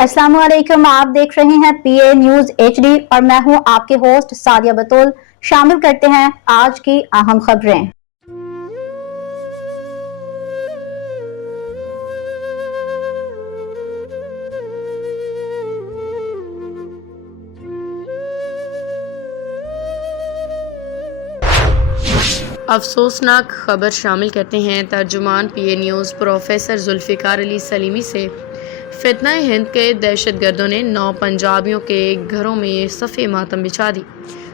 अस्सलाम वालेकुम। आप देख रहे हैं पीए न्यूज एचडी और मैं हूं आपके होस्ट सादिया बतूल। शामिल करते हैं आज की अहम खबरें। अफसोसनाक खबर शामिल करते हैं तर्जुमान PA news professor Zulfiqar Ali Salimi से। फितना हिंद के दहशतगर्दों ने 9 पंजाबियों के घरों में सफ़े मातम बिछा दी।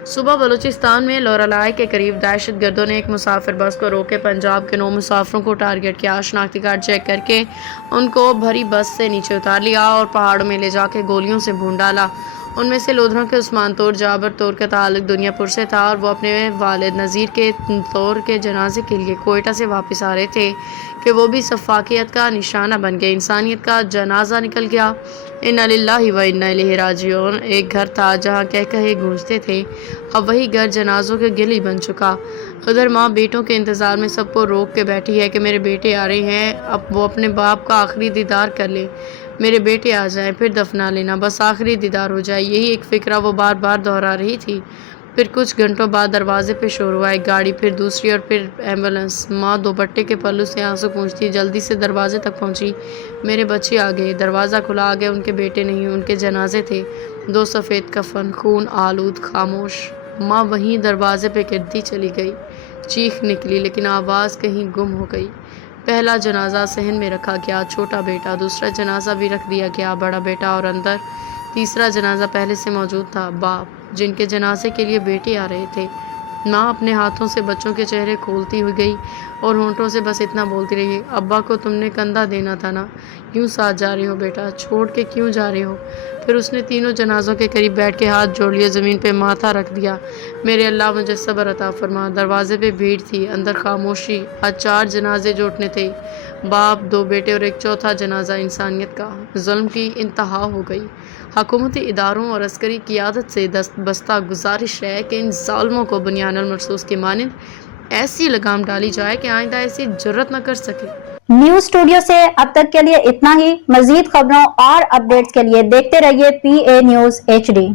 सुबह बलूचिस्तान में लोरालाई के करीब दहशतगर्दों ने एक मुसाफिर बस को रोक के पंजाब के 9 मुसाफिरों को टारगेट किया। शनाख्ती कार्ड चेक करके उनको भरी बस से नीचे उतार लिया और पहाड़ों में ले जाके गोलियों से भून डाला। उनमें से लोधरों के उस्मान तौर जाबर तौर का ताल्लुक दुनियापुर से था और वो अपने वालिद नज़ीर के तौर के जनाजे के लिए कोयटा से वापस आ रहे थे कि वो भी सफाकियत का निशाना बन गए। इंसानियत का जनाजा निकल गया। इन्ना लिल्लाहि व इन्ना इलैहि राजिऊन। एक घर था जहाँ कह कहे गूंजते थे, अब वही घर जनाजों के गिली बन चुका। उधर माँ बेटों के इंतज़ार में सबको रोक के बैठी है कि मेरे बेटे आ रहे हैं, अब वो अपने बाप का आखिरी दीदार कर ले, मेरे बेटे आ जाएं, फिर दफना लेना, बस आखिरी दीदार हो जाए। यही एक फ़िक्रा वो बार बार दोहरा रही थी। फिर कुछ घंटों बाद दरवाजे पे शोर हुआ। एक गाड़ी, फिर दूसरी और फिर एम्बुलेंस। माँ दोपट्टे के पल्लू से आंसू पूंछती जल्दी से दरवाजे तक पहुंची। मेरे बच्चे आ गए। दरवाज़ा खुला। आ गए उनके बेटे नहीं, उनके जनाजे थे। 2 सफ़ेद कफन, खून आलूद, खामोश। माँ वहीं दरवाजे पे गिरती चली गई। चीख निकली लेकिन आवाज़ कहीं गुम हो गई। पहला जनाजा सहन में रखा गया, छोटा बेटा। दूसरा जनाजा भी रख दिया गया, बड़ा बेटा। और अंदर तीसरा जनाजा पहले से मौजूद था, बाप, जिनके जनाजे के लिए बेटे आ रहे थे। माँ अपने हाथों से बच्चों के चेहरे खोलती हुई गई और होंठों से बस इतना बोलती रही, अब्बा को तुमने कंधा देना था ना, क्यों साथ जा रहे हो बेटा, छोड़ के क्यों जा रहे हो। फिर उसने तीनों जनाजों के करीब बैठ के हाथ जोड़ लिए, ज़मीन पे माथा रख दिया। मेरे अल्लाह मुझे सब्र अता फरमा। दरवाजे पे भीड़ थी, अंदर खामोशी। आज 4 जनाजे जोड़ने थे, बाप, 2 बेटे और एक चौथा जनाजा इंसानियत का। जुल्म की इंतहा हो गई। हुकूमती इदारों और अस्करी क़ियादत से दस्तबस्ता गुजारिश है कि इन ज़ालिमों को बुनियानुल मरसूस के मानिंद ऐसी लगाम डाली जाए कि आइंदा ऐसी जुर्रत न कर सके। न्यूज स्टूडियो से अब तक के लिए इतना ही। मजीद खबरों और अपडेट्स के लिए देखते रहिए पीए न्यूज एचडी।